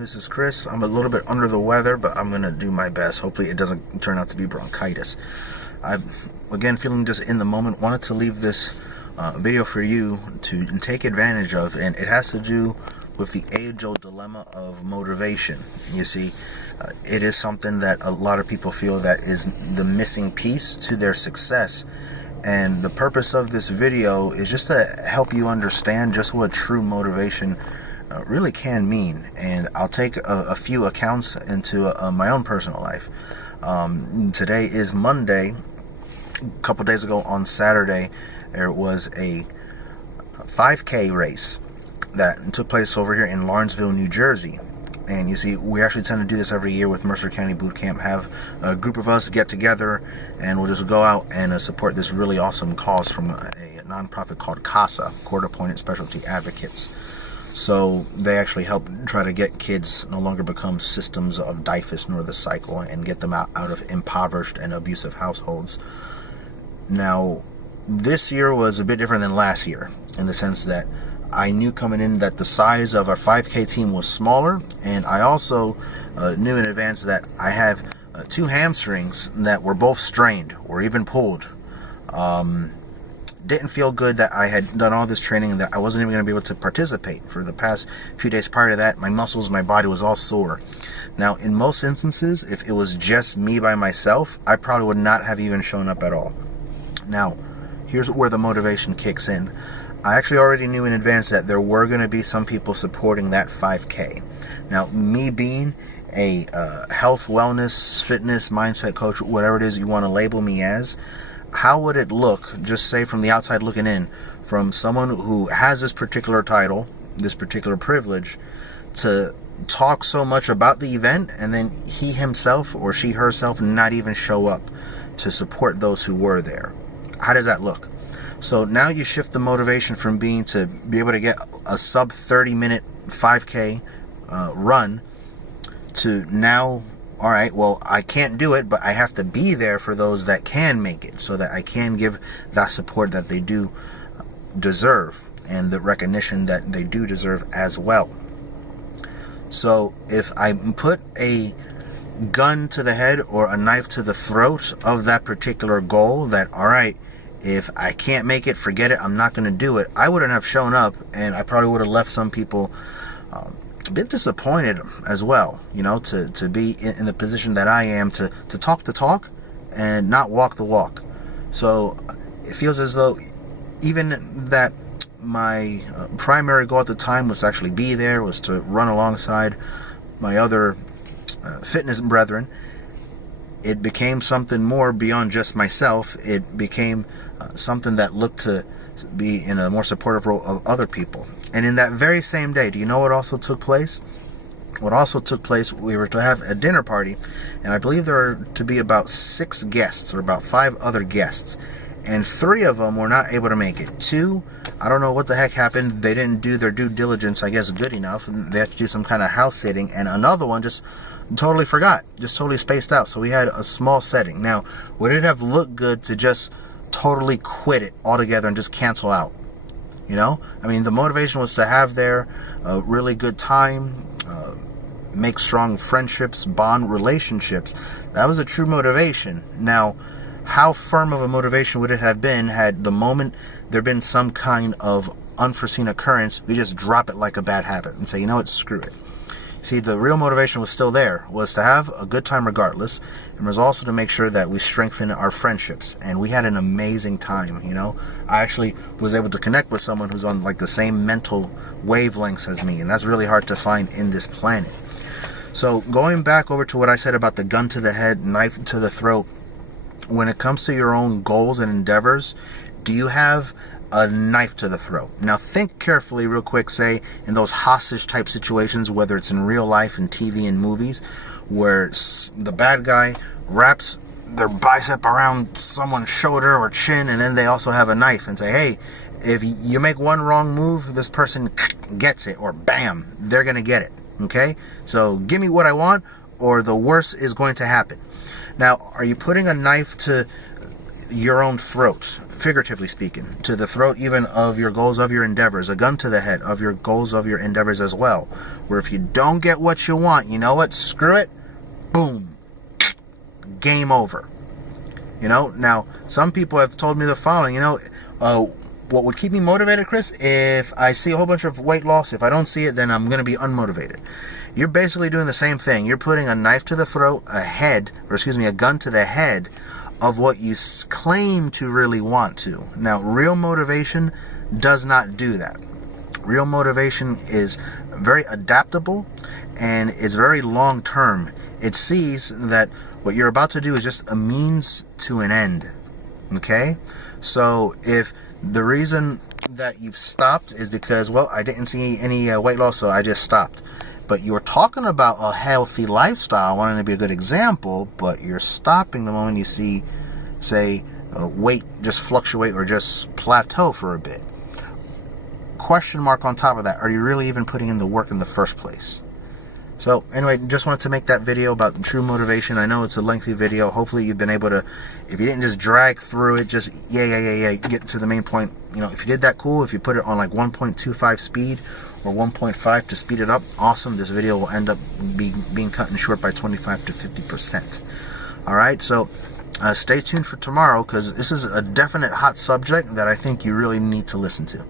This is Chris. I'm a little bit under the weather, but I'm going to do my best. Hopefully it doesn't turn out to be bronchitis. I'm, again, feeling just in the moment. Wanted to leave this video for you to take advantage of, and it has to do with the age-old dilemma of motivation. You see, it is something that a lot of people feel that is the missing piece to their success. And the purpose of this video is just to help you understand just what true motivation really can mean. And I'll take a few accounts into my own personal life. Today is Monday. A couple days ago on Saturday, there was a 5K race that took place over here in Lawrenceville, New Jersey. And you see, we actually tend to do this every year with Mercer County Boot Camp. Have a group of us get together and we'll just go out and support this really awesome cause from a nonprofit called CASA, Court Appointed Specialty Advocates. So they actually help try to get kids no longer become systems of DYFS nor the cycle and get them out of impoverished and abusive households. Now, this year was a bit different than last year in the sense that I knew coming in that the size of our 5K team was smaller, and I also knew in advance that I have two hamstrings that were both strained or even pulled. Didn't feel good that I had done all this training and that I wasn't even going to be able to participate. For the past few days prior to that, my muscles, my body was all sore. Now, in most instances, if it was just me by myself, I probably would not have even shown up at all. Now, here's where the motivation kicks in. I actually already knew in advance that there were going to be some people supporting that 5K. Now, me being a health, wellness, fitness, mindset coach, whatever it is you want to label me as, how would it look, just say from the outside looking in, from someone who has this particular title, this particular privilege, to talk so much about the event and then he himself or she herself not even show up to support those who were there? How does that look? So now you shift the motivation from being to be able to get a sub 30-minute 5K run to now, all right, well, I can't do it, but I have to be there for those that can make it so that I can give that support that they do deserve and the recognition that they do deserve as well. So if I put a gun to the head or a knife to the throat of that particular goal, that, all right, if I can't make it, forget it, I'm not going to do it, I wouldn't have shown up, and I probably would have left some people a bit disappointed as well, you know, to be in the position that I am, to talk the talk and not walk the walk. So it feels as though even that my primary goal at the time was to actually be there, was to run alongside my other fitness brethren, it became something more beyond just myself. It became something that looked to be in a more supportive role of other people. And in that very same day, do you know what also took place? What also took place, we were to have a dinner party, and I believe there were to be about 6 guests, or about 5 other guests, and 3 of them were not able to make it. 2, I don't know what the heck happened. They didn't do their due diligence, I guess, good enough. They had to do some kind of house sitting, and another one just totally forgot, just totally spaced out. So we had a small setting. Now, would it have looked good to just totally quit it altogether and just cancel out? You know, I mean, the motivation was to have there a really good time, make strong friendships, bond relationships. That was a true motivation. Now, how firm of a motivation would it have been had the moment there been some kind of unforeseen occurrence, we just drop it like a bad habit and say, you know what, screw it. See, the real motivation was still there, was to have a good time regardless, and was also to make sure that we strengthen our friendships. And we had an amazing time, you know. I actually was able to connect with someone who's on like the same mental wavelengths as me, and that's really hard to find in this planet. So going back over to what I said about the gun to the head, knife to the throat, when it comes to your own goals and endeavors, do you have a knife to the throat? Now think carefully real quick, say in those hostage type situations, whether it's in real life, in TV and movies, where the bad guy wraps their bicep around someone's shoulder or chin, and then they also have a knife and say, hey, if you make one wrong move, this person gets it, or bam, they're gonna get it. Okay, so give me what I want or the worst is going to happen. Now, are you putting a knife to your own throat figuratively speaking, to the throat even of your goals of your endeavors, a gun to the head of your goals of your endeavors as well, where if you don't get what you want, you know what, screw it, boom, game over. You know, now some people have told me the following, you know, what would keep me motivated, Chris, if I see a whole bunch of weight loss, if I don't see it, then I'm going to be unmotivated. You're basically doing the same thing. You're putting a knife to the throat, a gun to the head of what you claim to really want to. Now, real motivation does not do that. Real motivation is very adaptable and is very long term. It sees that what you're about to do is just a means to an end. Okay? So if the reason that you've stopped is because, well, I didn't see any weight loss, so I just stopped. But you were talking about a healthy lifestyle, wanting to be a good example, but you're stopping the moment you see, say, weight just fluctuate or just plateau for a bit. Question mark on top of that. Are you really even putting in the work in the first place? So anyway, just wanted to make that video about true motivation. I know it's a lengthy video. Hopefully you've been able to, if you didn't just drag through it, just get to the main point. You know, if you did that, cool. If you put it on like 1.25 speed or 1.5 to speed it up, awesome. This video will end up being cut short by 25 to 50%. All right, so stay tuned for tomorrow, because this is a definite hot subject that I think you really need to listen to.